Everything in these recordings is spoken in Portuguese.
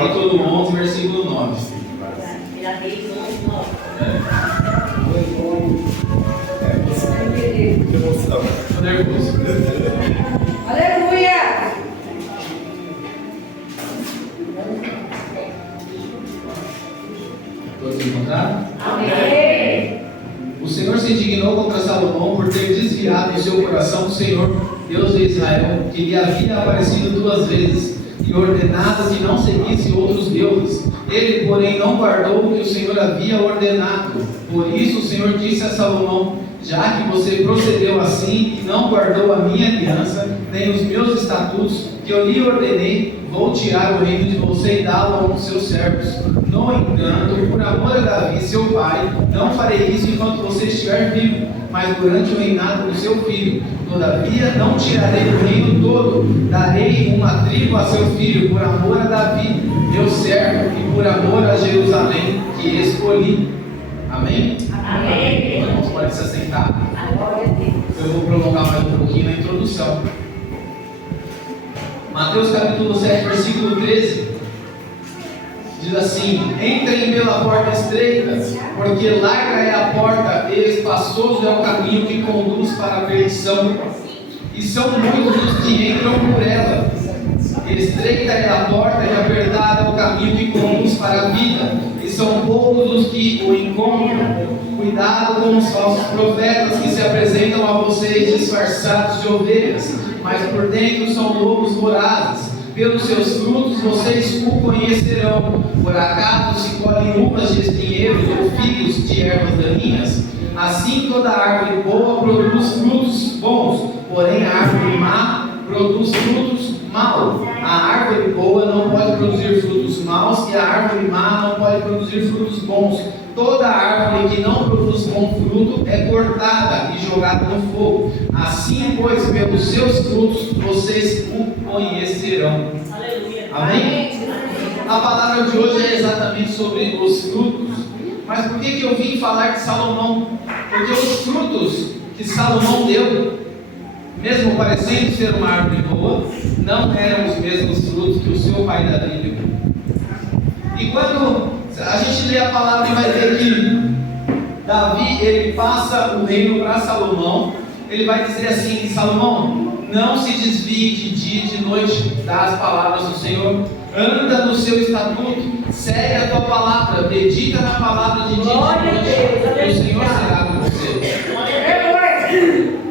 capítulo 11, versículo 9. Emoção. Tô nervoso. Aleluia! Todos encontraram? Amém! O Senhor se indignou contra Salomão por ter desviado em seu coração o Senhor, Deus de Israel, que lhe havia aparecido 2 vezes e ordenado que não seguisse outros deuses. Ele, porém, não guardou o que o Senhor havia ordenado. Por isso o Senhor disse a Salomão: já que você procedeu assim e não guardou a minha aliança, nem os meus estatutos que eu lhe ordenei, vou tirar o reino de você e dá-lo a um dos seus servos. No entanto, por amor a Davi, seu pai, não farei isso enquanto você estiver vivo, mas durante o reinado do seu filho. Todavia, não tirarei o reino todo, darei uma tribo a seu filho, por amor a Davi, meu servo, e por amor a Jerusalém, que escolhi. Amém? Amém! Irmãos, pode se assentar. Glória a Deus! Eu vou prolongar mais um pouquinho na introdução. Mateus capítulo 7, versículo 13, diz assim: entrem pela porta estreita, porque larga é a porta e espaçoso é o caminho que conduz para a perdição, e são muitos os que entram por ela. Estreita é a porta e apertado é o caminho que conduz para a vida, e são poucos os que o encontram. Cuidado com os falsos profetas que se apresentam a vocês disfarçados de ovelhas, mas por dentro são lobos vorazes. Pelos seus frutos vocês o conhecerão. Por acaso se colhem uvas de espinheiros ou figos de ervas daninhas? Assim toda árvore boa produz frutos bons, porém a árvore má produz frutos maus. A árvore boa não pode produzir frutos maus e a árvore má não pode produzir frutos bons. Toda árvore que não produz bom fruto é cortada e jogada no fogo. Assim, pois, pelos seus frutos vocês o conhecerão. Aleluia! Amém? A palavra de hoje é exatamente sobre os frutos. Mas por que eu vim falar de Salomão? Porque os frutos que Salomão deu, mesmo parecendo ser uma árvore boa, não eram os mesmos frutos que o seu pai Davi deu. E quando a gente lê a palavra e vai ver que Davi, ele passa o reino para Salomão, ele vai dizer assim: Salomão, não se desvie de dia e de noite das palavras do Senhor, anda no seu estatuto, segue a tua palavra, medita na palavra de dia e de noite, e o Senhor será com você.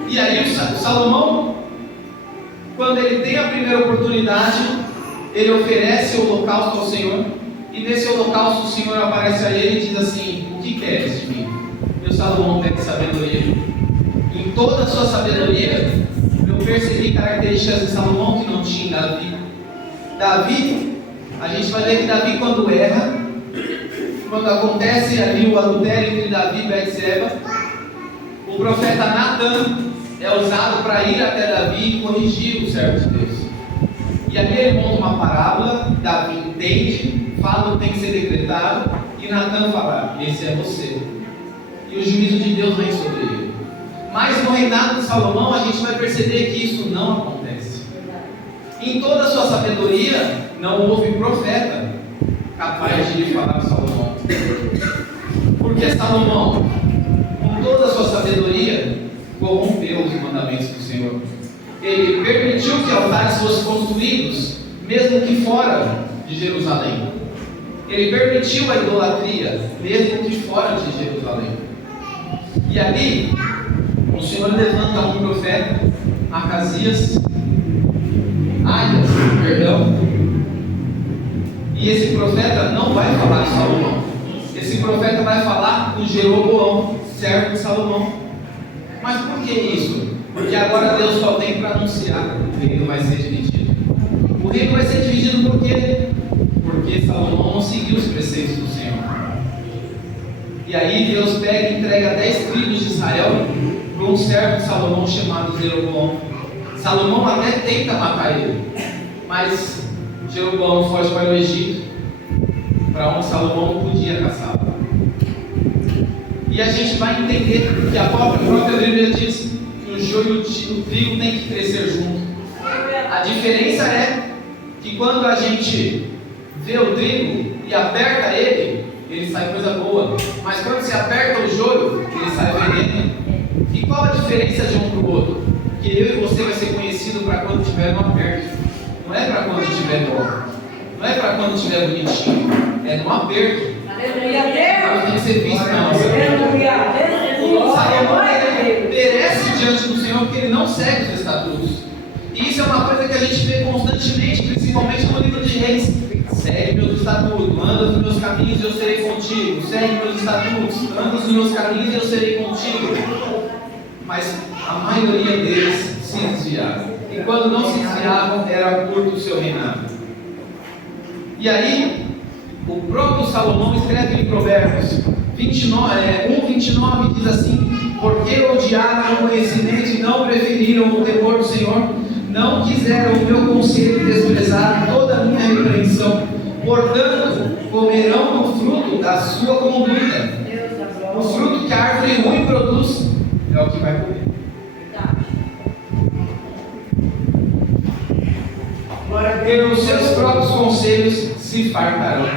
E aí o Salomão, quando ele tem a primeira oportunidade, ele oferece o holocausto ao Senhor, e nesse holocausto o Senhor aparece a ele e diz assim: o que queres de mim? E o Salomão pede sabedoria. Em toda a sua sabedoria, eu percebi características de Salomão que não tinha em Davi. Davi, a gente vai ver que Davi, quando erra, quando acontece ali o adultério entre Davi e Betseba, o profeta Natan é usado para ir até Davi e corrigir o servo de Deus. E ali ele monta uma parábola, Davi entende, fala o que tem que ser decretado, e Natan fala: esse é você. E o juízo de Deus vem sobre ele. Mas no reinado de Salomão a gente vai perceber que isso não acontece. Em toda a sua sabedoria, não houve profeta capaz de lhe falar a Salomão. Porque Salomão, com toda a sua sabedoria, corrompeu os mandamentos do Senhor. Ele permitiu que altares fossem construídos, mesmo que fora de Jerusalém. Ele permitiu a idolatria, mesmo que fora de Jerusalém. E ali, o Senhor levanta um profeta, Aias, e esse profeta não vai falar de Salomão. Esse profeta vai falar com Jeroboão, servo de Salomão. Mas por que isso? Porque agora Deus só vem para anunciar que o reino vai ser dividido. O reino vai ser dividido por quê? Porque Salomão não seguiu os preceitos do Senhor. E aí Deus pega e entrega 10 tribos de Israel para um servo de Salomão chamado Jeroboão. Salomão até tenta matar ele, mas Jeroboão foge para o Egito, para onde Salomão não podia caçá-lo. E a gente vai entender que a própria Bíblia diz que o joio e o trigo tem que crescer junto. A diferença é que quando a gente vê o trigo e aperta ele, ele sai coisa boa. Mas quando se aperta o joio, ele sai veneno. E qual a diferença de um para o outro? Que eu e você vai ser conhecido para quando estiver no aperto. Não é para quando estiver bom. Não é para quando estiver bonitinho. É no aperto. Aleluia. Tem que ser visto na nossa vida. Salomão perece diante do Senhor porque ele não segue os estatutos. E isso é uma coisa que a gente vê constantemente, principalmente no livro de Reis. Segue meus estatutos, anda nos meus caminhos e eu serei contigo. Segue meus estatutos, anda nos meus caminhos e eu serei contigo. Mas a maioria deles se desviaram. E quando não se desviavam, era curto o seu reinado. E aí, o próprio Salomão escreve em Provérbios 1:29 diz assim: porque odiaram o conhecimento e não preferiram o temor do Senhor, não quiseram o meu conselho e desprezaram toda a minha repreensão, portanto comerão do fruto da sua conduta. O fruto que a árvore ruim produz é o que vai comer. Pelos seus próprios conselhos se fartarão.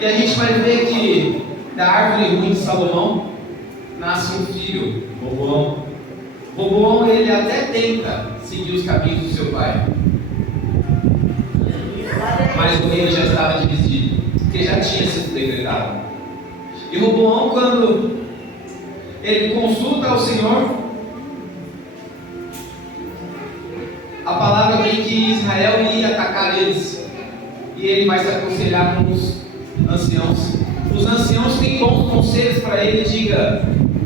E a gente vai ver que da árvore ruim de Salomão nasce um filho, Roboão. Roboão, ele até tenta seguir os caminhos do seu pai, mas o reino já estava dividido, porque já tinha sido decretado. E Roboão, quando ele consulta ao Senhor, a palavra vem que Israel ia atacar eles, e ele vai se aconselhar com os anciãos. Os anciãos têm bons conselhos para ele,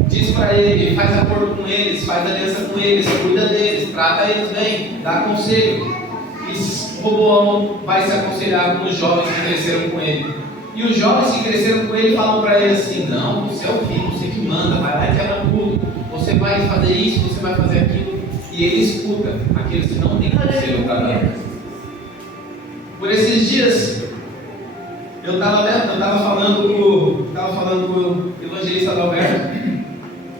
diz para ele, faz acordo com eles, faz aliança com eles, cuida deles, trata eles bem, dá conselho. E Roboão vai se aconselhar com os jovens que cresceram com ele. E os jovens que cresceram com ele falam para ele assim: não, você é o filho, você que manda, vai lá e quebra tudo, você vai fazer isso, você vai fazer aquilo. E ele escuta aqueles que não têm conselho para dar. Por esses dias, eu estava falando com o evangelista Adalberto,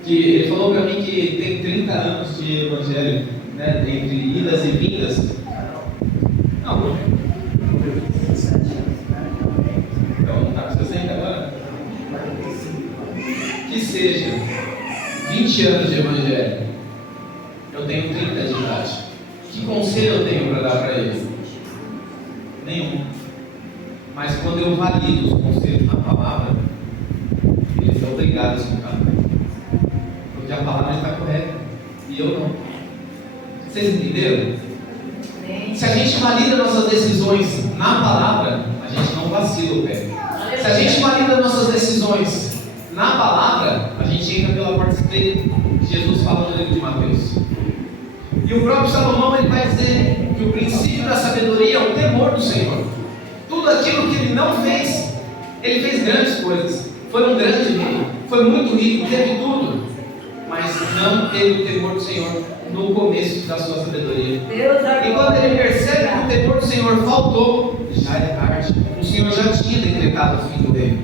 que ele falou para mim que tem 30 anos de evangelho, né, entre idas e vindas. Não, então está com 60 agora? Que seja 20 anos de evangelho. Eu tenho 30 de idade. Que conselho eu tenho para dar para eles? Nenhum. Mas quando eu valido os conselhos na palavra, eles são obrigados a escutar. Porque a palavra está correta e eu não. Vocês entenderam? Se a gente valida nossas decisões na palavra, a gente não vacila o pé. Se a gente valida nossas decisões na palavra, a gente entra pela porta estreita. Jesus fala no livro de Mateus. E o próprio Salomão, ele vai dizer que o princípio da sabedoria é o temor do Senhor. Tudo aquilo que ele não fez, ele fez grandes coisas. Foi um grande rei, foi muito rico, teve tudo, mas não teve o temor do Senhor no começo da sua sabedoria. E quando ele percebe que o temor do Senhor faltou, já é tarde. O Senhor já tinha decretado o fim do reino.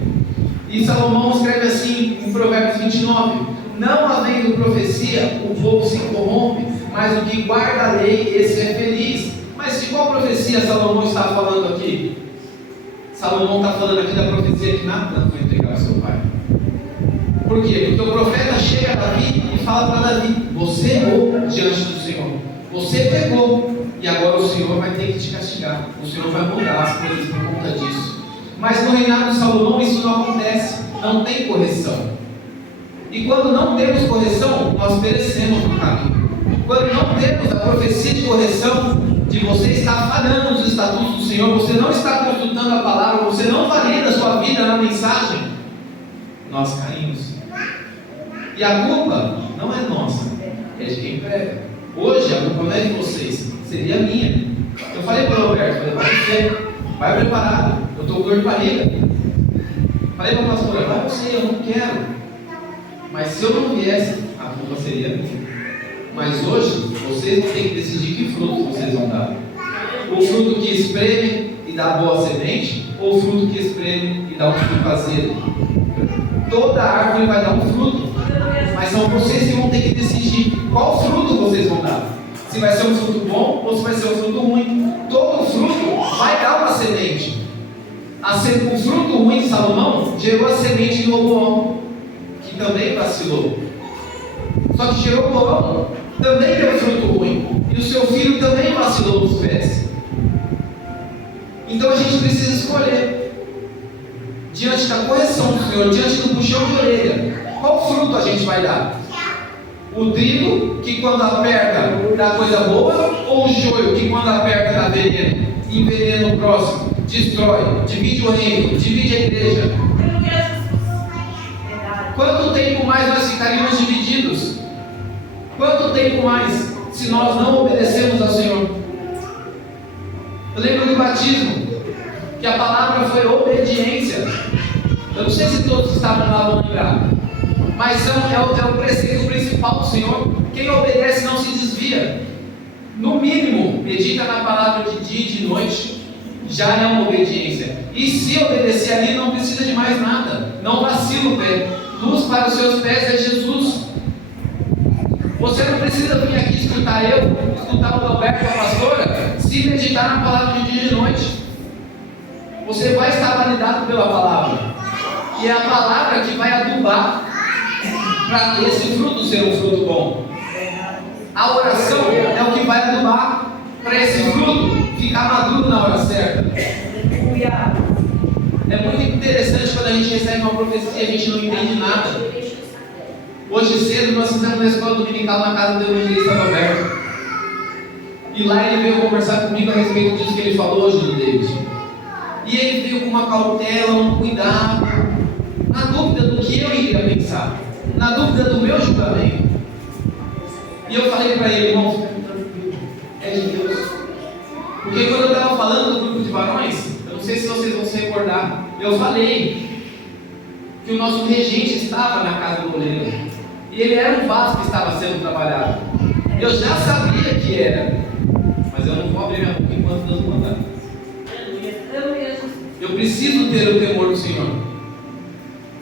E Salomão escreve assim em Provérbios 29: não havendo profecia, o povo se corrompe, mas o que guarda a lei, esse é feliz. Mas de qual profecia Salomão está falando aqui? Salomão está falando aqui da profecia que Natan foi entregar ao seu pai. Por quê? Porque o profeta chega a Davi e fala para Davi: você errou diante do Senhor, você pecou, e agora o Senhor vai ter que te castigar, o Senhor vai mudar as coisas por conta disso. Mas no reinado de Salomão isso não acontece, não tem correção. E quando não temos correção, nós perecemos no caminho. Quando não temos a profecia de correção, de você estar falhando nos estatutos do Senhor, você não está consultando a palavra, você não valida a sua vida na mensagem, nós caímos. E a culpa não é nossa, é de quem prega. Hoje a culpa não é de vocês, seria minha. Eu falei para o Roberto, vai você, vai preparado, eu estou com dor de barriga. Falei para a pastora, vai você, eu não quero. Mas se eu não viesse, a culpa seria minha. Mas hoje, vocês têm que decidir que fruto vocês vão dar. O fruto que espreme e dá boa semente, ou o fruto que espreme e dá um fruto azedo. Toda árvore vai dar um fruto, mas são vocês que vão ter que decidir qual fruto vocês vão dar. Se vai ser um fruto bom ou se vai ser um fruto ruim. Todo fruto vai dar uma semente. O fruto ruim de Salomão gerou a semente de Roboão, que também vacilou. Só que Jeroboão também deu fruto ruim, e o seu filho também vacilou nos pés. Então a gente precisa escolher, diante da correção do Senhor, diante do puxão de orelha, qual fruto a gente vai dar? O trigo, que quando aperta dá coisa boa, ou o joio, que quando aperta dá veneno, envenena o próximo, destrói, divide o reino, divide a igreja? Quanto tempo mais nós ficaríamos divididos? Quanto tempo mais, se nós não obedecemos ao Senhor? Eu lembro do batismo, que a palavra foi obediência. Eu não sei se todos estavam lá, vão lembrar, mas é o preceito principal do Senhor. Quem obedece não se desvia. No mínimo, medita na palavra de dia e de noite, já é uma obediência. E se obedecer ali, não precisa de mais nada. Não vacila o pé. Luz para os seus pés é Jesus. Você não precisa vir aqui escutar eu, escutar o Alberto e a pastora, se meditar na palavra de dia e de noite. Você vai estar validado pela palavra. E é a palavra que vai adubar para esse fruto ser um fruto bom. A oração é o que vai adubar para esse fruto ficar maduro na hora certa. É muito interessante quando a gente recebe uma profecia e a gente não entende nada. Hoje cedo nós fizemos uma escola dominical na casa do evangelista Roberto. E lá ele veio conversar comigo a respeito disso que ele falou hoje do David. E ele veio com uma cautela, um cuidado, na dúvida do que eu iria pensar, na dúvida do meu julgamento. E eu falei para ele, irmão, fica tranquilo, é de Deus. Porque quando eu estava falando do grupo de varões, eu não sei se vocês vão se recordar, eu falei que o nosso regente estava na casa do oleiro. E ele era um vaso que estava sendo trabalhado. Eu já sabia que era, mas eu não vou abrir minha boca enquanto Deus não mandar. Eu preciso ter o temor do Senhor.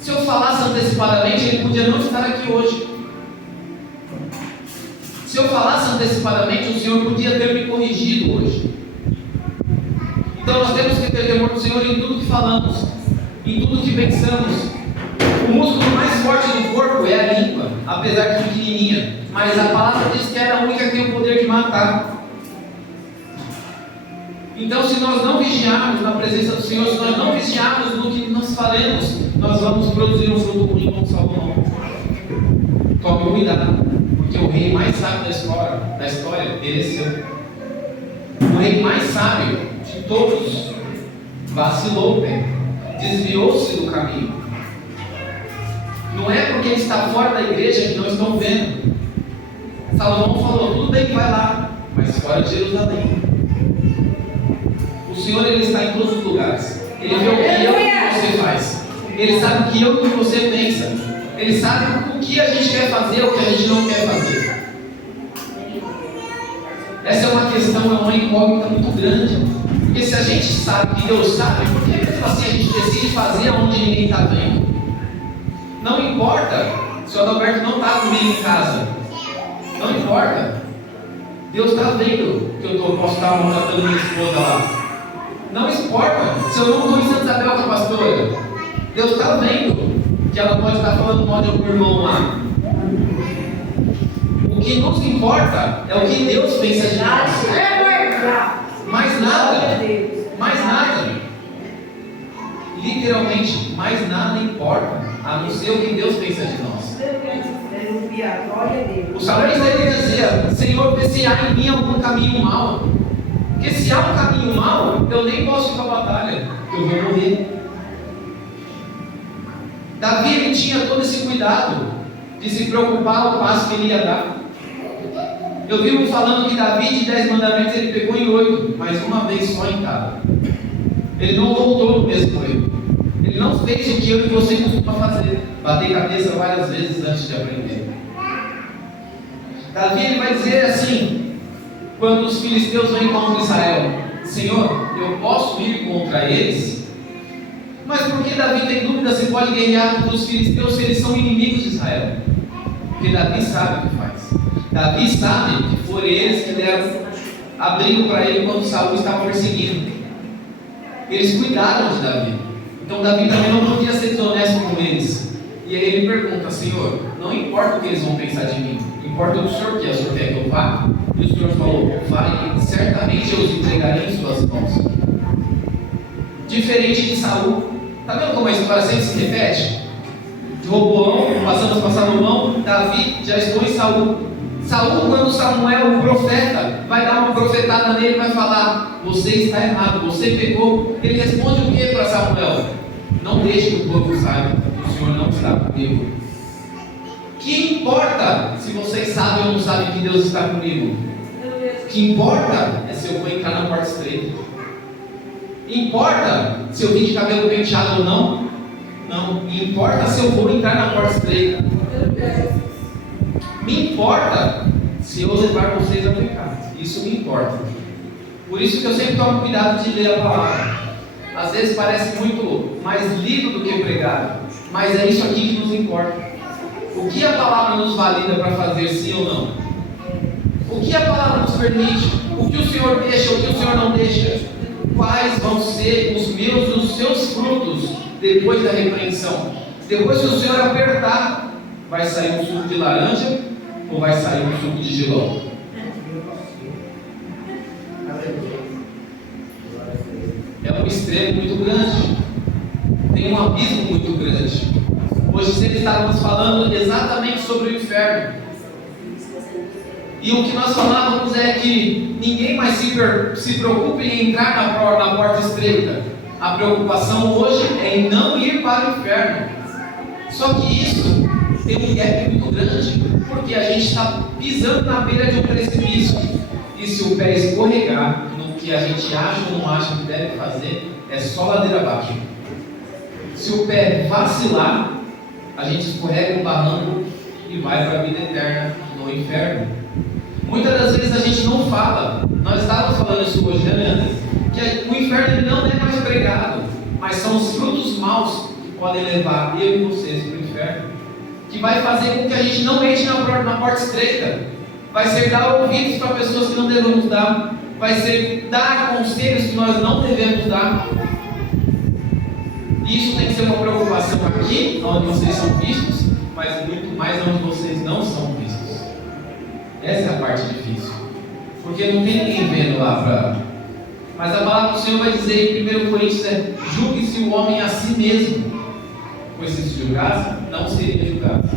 Se eu falasse antecipadamente, ele podia não estar aqui hoje. Se eu falasse antecipadamente, o Senhor podia ter me corrigido hoje. Então nós temos que ter temor do Senhor em tudo que falamos, em tudo que pensamos. O músculo mais forte do corpo é a língua, apesar de pequenininha, mas a palavra diz que ela é a única que tem o poder de matar. Então, se nós não vigiarmos na presença do Senhor, se nós não vigiarmos no que nós faremos, nós vamos produzir um fruto ruim como Salomão. Tome cuidado, porque o rei mais sábio da história pereceu. O rei mais sábio de todos vacilou, desviou-se do caminho. Não é porque ele está fora da igreja que não estão vendo. Salomão falou, tudo bem, vai lá, mas fora de Jerusalém. O Senhor, Ele está em todos os lugares. Ele vê o que eu e o que você faz. Ele sabe o que eu e o que você pensa. Ele sabe o que a gente quer fazer ou o que a gente não quer fazer. Essa é uma questão, é uma incógnita muito grande. Porque se a gente sabe que Deus sabe, por que mesmo assim a gente decide fazer onde ninguém está vendo? Não importa se o Adalberto não está comigo em casa. Não importa. Deus está vendo que eu posso estar maltratando minha esposa lá. Não importa se eu não estou em Santa Isabel com a pastora. Deus está vendo que ela pode estar falando mal de algum irmão lá. O que nos importa é o que Deus pensa de nós. Mais nada. Mais nada. Literalmente, mais nada importa, a não ser o que Deus pensa de nós. O salmista ele dizia, Senhor, vê se há em mim algum caminho mau. Porque se há um caminho mau, eu nem posso ir para a batalha, eu vou morrer. Davi ele tinha todo esse cuidado de se preocupar ao passo que ele ia dar. Eu vivo falando que Davi de 10 mandamentos ele pegou em 8, mas uma vez só em cada. Ele não voltou no mesmo erro. Ele não fez o que eu e você costuma fazer, bater cabeça várias vezes antes de aprender. Davi ele vai dizer assim, quando os filisteus vêm contra Israel, Senhor, eu posso ir contra eles? Mas por que Davi tem dúvida se pode guerrear contra os filisteus se eles são inimigos de Israel? Porque Davi sabe o que faz. Davi sabe que foram eles que deram abrigo para ele quando Saul estava perseguindo. Eles cuidaram de Davi. Então Davi também não podia ser desonesto com eles. E aí ele pergunta: Senhor, não importa o que eles vão pensar de mim, importa o que o Senhor quer. O Senhor quer que eu vá? E o Senhor falou: vai, certamente eu os entregarei em suas mãos. Diferente de Saul. Está vendo como a história sempre se repete? De Roboão, passamos para Salomão, Davi, já estou em Saul. Saul, quando Samuel, o profeta, vai dar uma profetada nele e vai falar: você está errado, você pecou. Ele responde o que para Samuel? Não deixe que o povo saiba que o Senhor não está comigo. Que importa se vocês sabem ou não sabem que Deus está comigo? O que importa é se eu vou entrar na porta estreita. Importa se eu vim de cabelo penteado ou não? Não. Importa se eu vou entrar na porta estreita. Me importa se eu levar vocês a pecar. Isso me importa. Por isso que eu sempre tomo cuidado de ler a palavra. Às vezes parece muito mais lido do que pregado, mas é isso aqui que nos importa. O que a palavra nos valida para fazer sim ou não? O que a palavra nos permite? O que o Senhor deixa, o que o Senhor não deixa? Quais vão ser os meus e os seus frutos depois da repreensão? Depois que o Senhor apertar, vai sair um suco de laranja ou vai sair um suco de giló? É um extremo muito grande. Tem um abismo muito grande. Hoje sempre estávamos falando exatamente sobre o inferno. E o que nós falávamos é que ninguém mais se preocupa em entrar na porta estreita. A preocupação hoje é em não ir para o inferno. Só que isso tem um gap muito grande, porque a gente está pisando na beira de um precipício. E se o pé escorregar no que a gente acha ou não acha que deve fazer, é só ladeira abaixo. Se o pé vacilar, a gente escorrega um barranco e vai para a vida eterna no inferno. Muitas das vezes a gente não fala. Nós estávamos falando isso hoje, né, Leandro? Que o inferno ele não é mais pregado, mas são os frutos maus que podem levar eu e vocês para o inferno, que vai fazer com que a gente não entre na porta estreita. Vai ser dar ouvidos para pessoas que não devemos dar. Vai ser dar conselhos que nós não devemos dar. E isso tem que ser uma preocupação aqui, onde vocês são vistos, mas muito mais onde vocês não são vistos. Essa é a parte difícil, porque não tem ninguém vendo lá para... Mas a palavra do Senhor vai dizer em 1 Coríntios: julgue-se o homem a si mesmo, pois se julgasse, não seria julgado.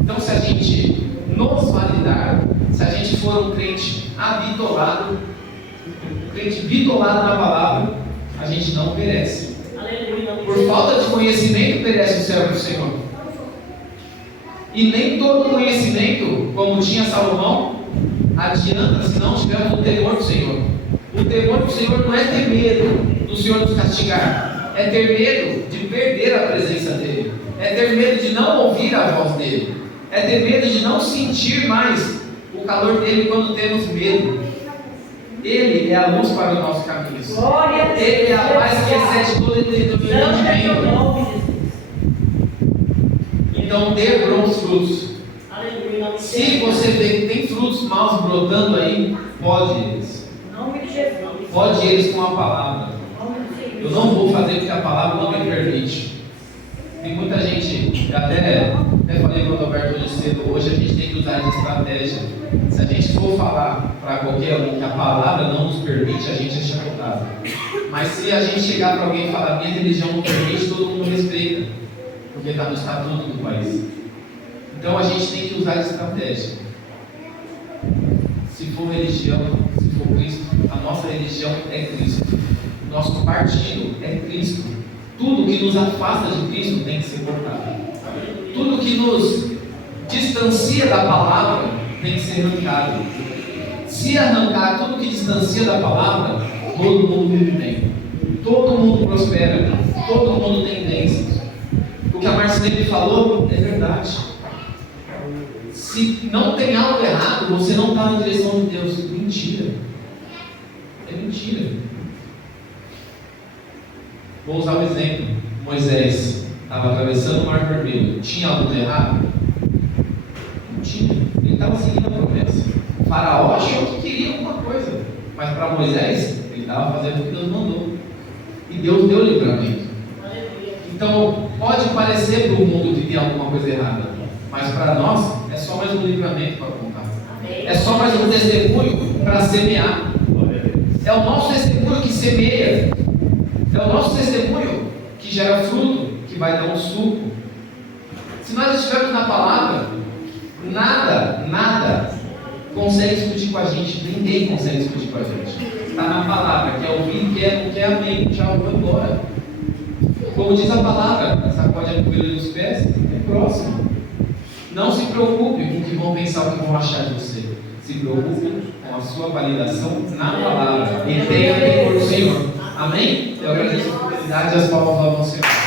Então, se a gente nos validar, se a gente for um crente habitolado, na palavra, a gente não perece. Por falta de conhecimento perece o servo do Senhor. E nem todo conhecimento, como tinha Salomão, adianta se não tivermos o temor do Senhor. O temor do Senhor não é ter medo do Senhor nos castigar, é ter medo de perder a presença dEle, é ter medo de não ouvir a voz dEle, é ter medo de não sentir mais o calor dEle quando temos medo. Ele é a luz para os nossos caminhos. Ele é a paz que excede todo entendimento. Então dê bons frutos. Se você vê que tem frutos maus brotando aí, pode eles. Pode eles com a palavra. Eu não vou fazer porque a palavra não me permite. Tem muita gente, até falei para o Roberto hoje cedo, hoje a gente tem que usar essa estratégia. Se a gente for falar para qualquer um que a palavra não nos permite, a gente é chacotado. Mas se a gente chegar para alguém e falar: minha religião não permite, todo mundo respeita, porque está no estatuto do país. Então a gente tem que usar essa estratégia. Se for religião, se for Cristo, a nossa religião é Cristo. Nosso partido é Cristo. Tudo que nos afasta de Cristo tem que ser cortado. Tudo que nos distancia da palavra tem que ser arrancado. Se arrancar tudo que distancia da palavra, todo mundo vive bem, todo mundo prospera, todo mundo tem bênçãos. O que a Marcelene falou é verdade. Se não tem algo errado, você não está na direção de Deus. Mentira. É mentira. Vou usar um exemplo. Moisés estava atravessando o Mar Vermelho. Tinha algo de errado? Não tinha. Ele estava seguindo a promessa. O faraó achou que queria alguma coisa. Mas para Moisés, ele estava fazendo o que Deus mandou. E Deus deu livramento. Então, pode parecer para o mundo que tem alguma coisa errada, mas para nós é só mais um livramento para contar. É só mais um testemunho para semear. É o nosso testemunho que semeia. É o nosso testemunho que gera fruto, que vai dar um suco. Se nós estivermos na palavra, nada consegue discutir com a gente, ninguém consegue discutir com a gente. Está na palavra, quer ouvir, quer, não quer, amém, tchau, vou embora. Como diz a palavra, sacode a poeira dos pés, é próximo. Não se preocupe com o que vão pensar, o que vão achar de você. Se preocupe com a sua validação na palavra. E tenha temor do Senhor. Amém? Eu agradeço a oportunidade e as palavras ao Senhor.